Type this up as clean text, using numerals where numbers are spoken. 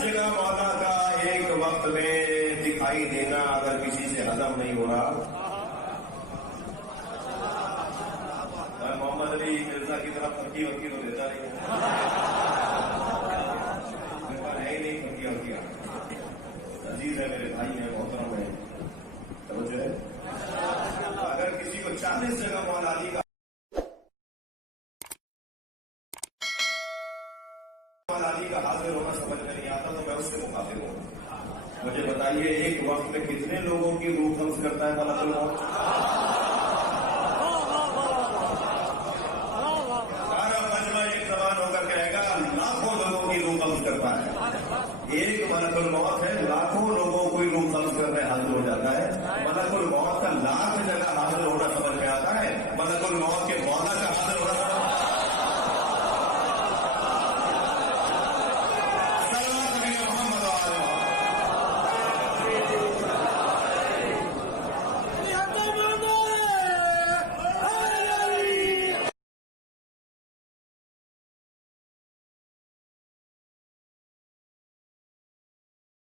जगह मौला का एक वक्त में दिखाई देना अगर किसी से हजम नहीं हो रहा, मोहम्मद अली मिर्जा की तरफ फर्की वकी तो देता नहीं है ही नहीं फर्की वकी। अजीज है, मेरे भाई है, मोहतरम है, समझ है। अगर किसी को 40 जगह मौला अली का हाजिर होना समझ में नहीं आता तो मैं उससे मुखातिब हूं। मुझे बताइए, एक वक्त में कितने लोगों की रूह कब्ज करता है मलकुल मौत? सारा मजमा एक जबान होकर कहेगा लाखों लोगों की रूह कब्ज करता है। एक मलकुल मौत है